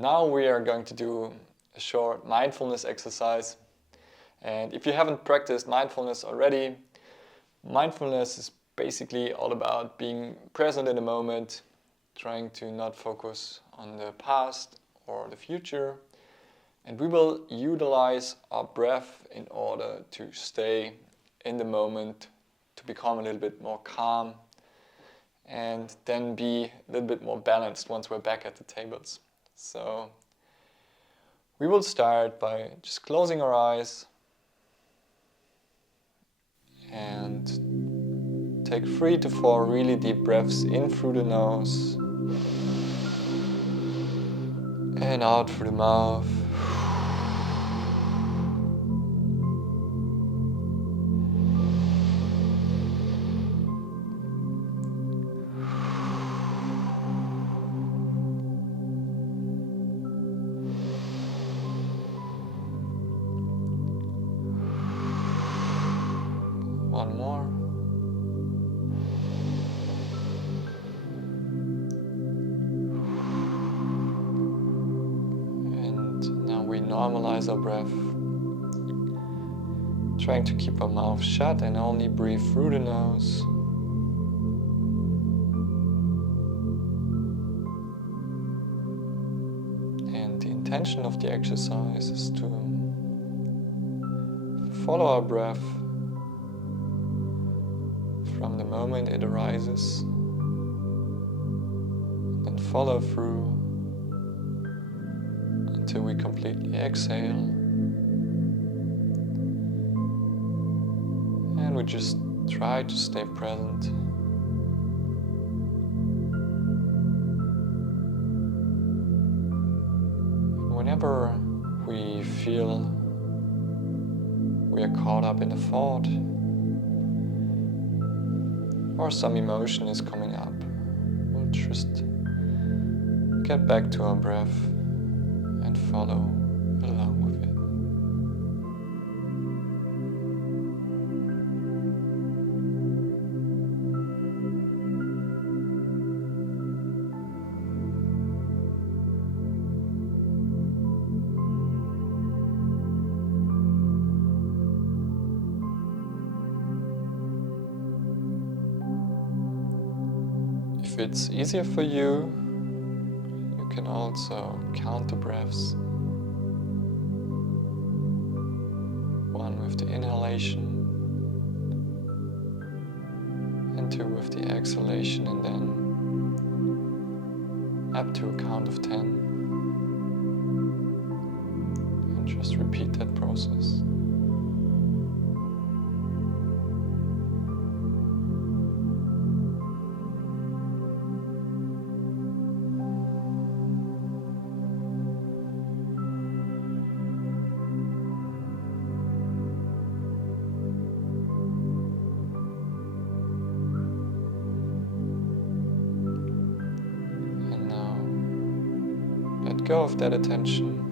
Now we are going to do a short mindfulness exercise. And if you haven't practiced mindfulness already, mindfulness is basically all about being present in the moment, trying to not focus on the past or the future. And we will utilize our breath in order to stay in the moment, to become a little bit more calm, and then be a little bit more balanced once we're back at the tables. So we will start by just closing our eyes and take 3 to 4 really deep breaths in through the nose and out through the mouth. One more. And now we normalize our breath, trying to keep our mouth shut and only breathe through the nose. And the intention of the exercise is to follow our breath from the moment it arises, then follow through until we completely exhale, and we just try to stay present. Whenever we feel we are caught up in a thought, or some emotion is coming up, we'll just get back to our breath and follow along with it. If it's easier for you, you can also count the breaths. 1 with the inhalation, and 2 with the exhalation, and then up to a count of 10. And just repeat that process. Let go of that attention.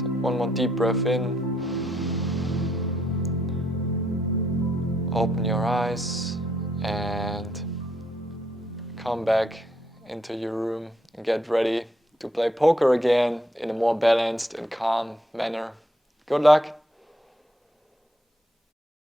Take 1 more deep breath in. Open your eyes and come back into your room and get ready to play poker again in a more balanced and calm manner. Good luck!